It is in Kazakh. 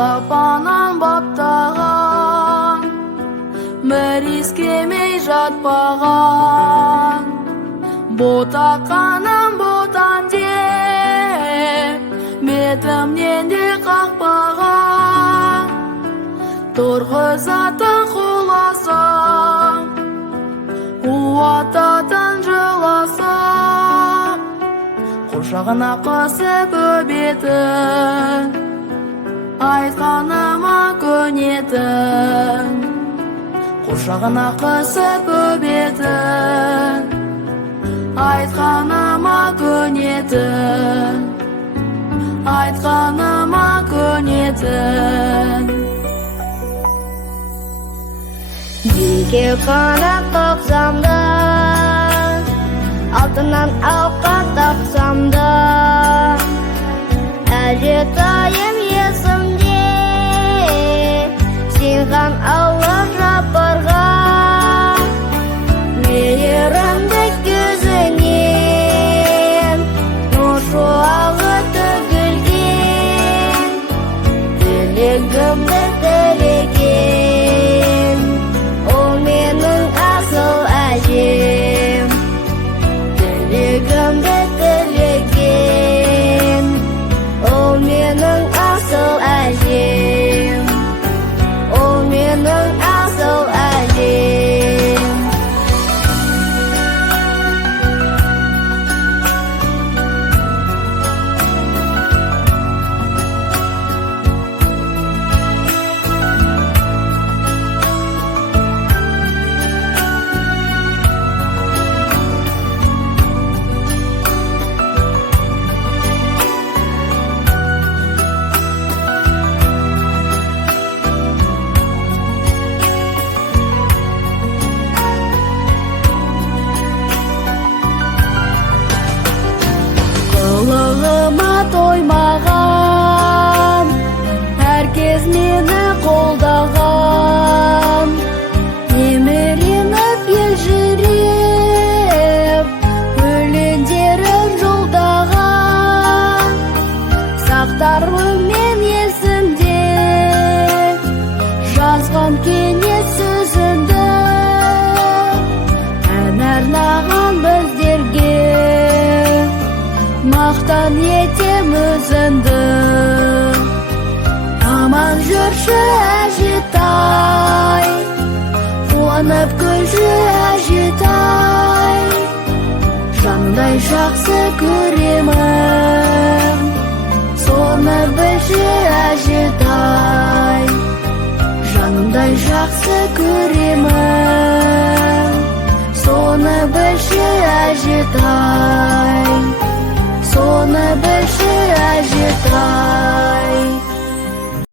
балапанын баптаған, бір иіскемей жатпаған, ботақаным ботам деп бетімнен де қақпаған, тұрғызатын қоласың, қуататын жыласың, құшағына қысып өбетін, айтқаныма көнетін, құшағына қысып өбетін, айтқаныма көнетін, айтқаныма көнетін. Биікке қанат қақсам да, алтыннан алқа тақсам да, әжетайым есімде, сен хан Аллах жапырға, мейірімді көзінен нұр шуағы төгілген, тілегімді тілеген, ол менің асыл әжем. Тілегімді тілеген, ол менің асыл әжем, ол менің асыл әжем. Қылығыма тоймаған, әркез мені қолдаған, еміреніп елжіреп, өлеңдерін жолдаған, сақтармын мен есімде жазған кенет сөзіңді, ән арнаған біздерге, мақтан етем өзіңді. Аман жүрші әжетай, қуанып күлші әжетай, жанымдай жақсы көремін, соны білші әжетай, жанымдай жақсы көремін, соны білші әжетай, соны білші әжетай.